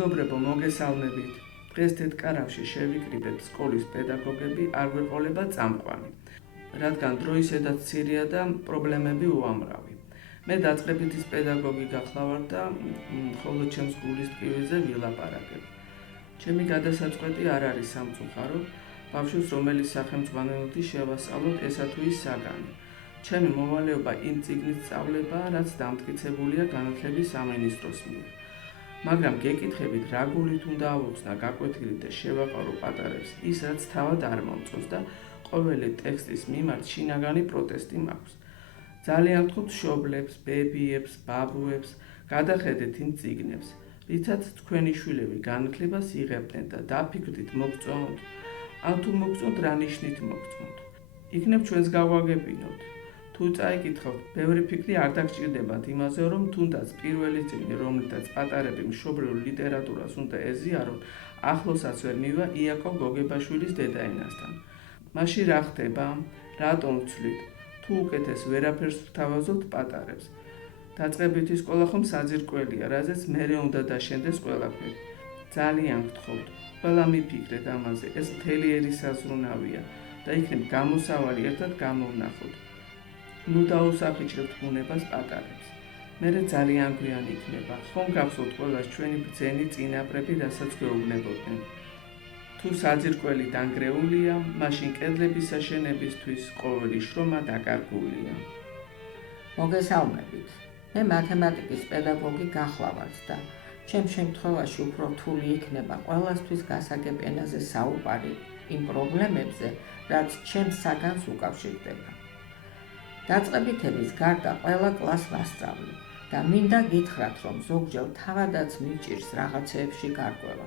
მეგობრებო, მოგესალმებით. დღეს თეთრკარავში შევიკრიბეთ სკოლის პედაგოგები არ გვეყოლება წამყვანი, რადგან დროისედაც მცირეა და პრობლემები უამრავი. მე დაწყებითის პედაგოგი გახლავარ და ხოლო ჩემს გულის ტკივილზე ვილაპარაკებ. ჩემი გადასაწყვეტი არ არის სამწუხარო, ბავშვს რომელიც სახელმძღვანელოთი შევასწავლოთ ესა თუ ის საგანი. ჩემი მოვალეობა იმ წიგნის სწავლებაა, რაც დამტკიცებულია განათლების სამინისტროს მიერ. მაგრამ გეკითხებით, რა გულით უნდა ავუხსნა გაკვეთილი და შევაყარო პატარებს ის, რაც თავად არ მომწონს და ყოველი ტექსტის მიმართ შინაგანი პროტესტი მაქვს. ძალიან ვთქვით მშობლებს, ბებიებს, ბაბუებს, გადახედეთ იმ წიგნებს, რითაც თქვენი შვილები განათლებას იღებდნენ და დაფიქრდით მოგწონთ, ან თუ მოგწონთ, რა ნიშნით მოგწონთ. იქნებ ჩვენს გავაგებინოთ. თუ წაიკითხავთ, ბევრი ფიქრი არ დაგჭირდებათ იმაზე, რომ თუნდაც პირველი წიგნი, რომლითაც პატარები მშობლიურ ლიტერატურას უნდა ეზიარონ, ახლოსაც ვერ მივა იაკობ გოგებაშვილის დედაენასთან. მაშინ რა ხდება? რატომ ვცვლით? თუ უკეთეს ვერაფერს ვთავაზობთ პატარებს. დაწყებითი სკოლა ხომ საძირკველია, რაზეც მერე უნდა დაშენდეს ყველაფერი. ძალიან გთხოვთ, ყველა მიფიქრეთ ამაზე, ეს მთელი ერისაზრუნავია და იქნებ გამოსავალი ერთად გამოვნახოთ. ნუ დაუსახიჭრებთ ბუნებას პატარებს. მერე ძალიან გვიან იქნება, ხომ გახსოვთ ყველას ჩვენი ბრძენი წინაპრები, რასაც გვეუბნებოდნენ. თუ საძირკველი დანგრეულია, მაშინ კედლების აშენებისთვის ყოველი შრომა დაკარგულია. მოგესალმებით. მე მათემატიკის პედაგოგი გახლავართ და ჩემ შემთხვევაში უფრო რთული იქნება ყველასთვის გასაგებ ენაზე საუბარი იმ პრობლემებზე, რაც ჩემს საგანს უკავშირდება. დაწყებითების გარდა ყველა კლასს ვასწავლი და მინდა გითხრათ, რომ ზოგჯერ თავადაც მიჭირს რაღაცეებში გარკვევა.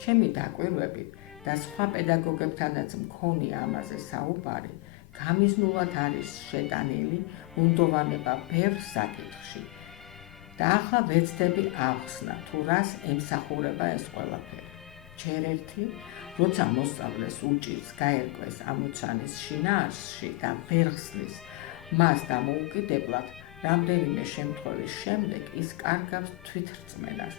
ჩემი დაკვირვებით და სხვა პედაგოგებთანაც მქონია ამაზე საუბარი, გამიზნულად არის შეტანილი უნდოვანება ბევრ საკითხში. და ახლა ვეცდები ახსნა, თუ რას ემსახურება ეს ყველაფერი. ჯერ ერთი, როცა მოსწავლეს უჭირს გაერკვეს ამოცანის შინაარსში და ვერ ხსნის მას დამოუკიდებლად, რამდენიმე შემთხვევის შემდეგ ის კარგავს თვითრწმენას,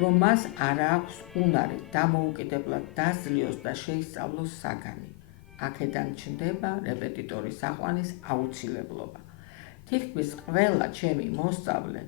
რომ მას არ აქვს უნარი დამოუკიდებლად დაძლიოს და შეისწავლოს საგანი. აქედან ჩნდება რეპეტიტორის აყვანის აუცილებლობა. თითქმის ყველა ჩემი მოსწავლე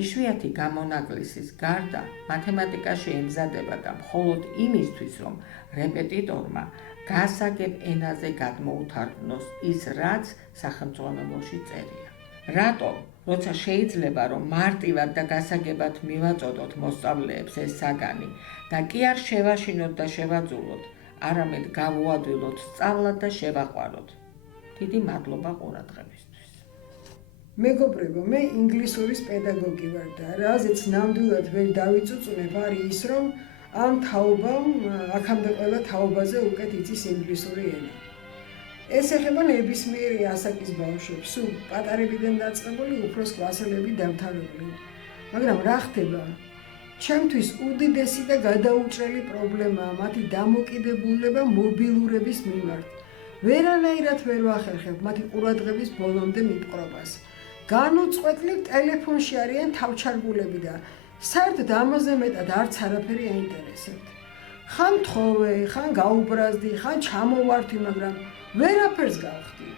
იშვიათი გამონაკლისის გარდა მათემატიკაში ემზადება და მხოლოდ იმისთვის, რომ რეპეტიტორმა გასაგებ ენაზე გადმოუთარგმნოს ის, რაც სახელმძღვანელოში წერია. რატომ? როცა შეიძლება, რომ მარტივად და გასაგებად მივაწოდოთ მოსწავლეებს ეს საგანი და კი არ შევაშინოთ და შევაძულოთ, არამედ გავუადვილოთ სწავლად და შევაყვაროთ. დიდი მადლობა ყურადღებისთვის. მეგობრებო, მე ინგლისურის პედაგოგი ვარ და რაზეც ნამდვილად ვერ დავიწუწუნებ არის ის, რომ ამ თაობამ აქამდე ყველა თაობაზე უკეთ იცის ინგლისური ენა. ეს ეხება ნებისმიერი ასაკის ბავშვებს, სულ პატარებიდან დაწყებული უფროს კლასელები დამთავრებული. მაგრამ რა ხდება? ჩემთვის უდიდესი და გადაუჭრელი პრობლემაა მათი დამოკიდებულება მობილურების მიმართ. ვერანაირად ვერ ვახერხებ მათი ყურადღების ბოლომდე მიპყრობას. განუწყვეტლივ ტელეფონში არიან თავჩარგულები და საერთოდ ამაზე მეტად არც არაფერი აინტერესებთ. ხან თხოვე, ხან გაუბრაზდი, ხან ჩამოვართი, მაგრამ ვერაფერს გავხდი.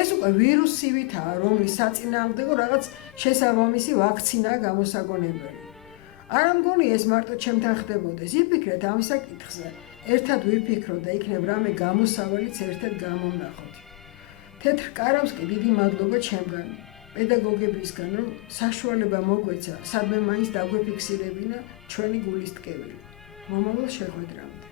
ეს უკვე ვირუსივითაა, რომლის საწინააღმდეგო რაღაც შესაბამისი ვაქცინაა გამოსაგონებელი. არ მგონია ეს მარტო ჩემთან ხდებოდეს. იფიქრეთ ამ საკითხზე, ერთად ვიფიქროთ და იქნებ რამე გამოსავალიც ერთად გამოვნახოთ. თეთრკარავს კი დიდი მადლობა ჩემგან, პედაგოგებისგან, რომ საშუალება მოგვეცა, სადმე მაინც დაგვეფიქსირებინა ჩვენი გულის ტკივილი. მომავალ შეხვედრამდე.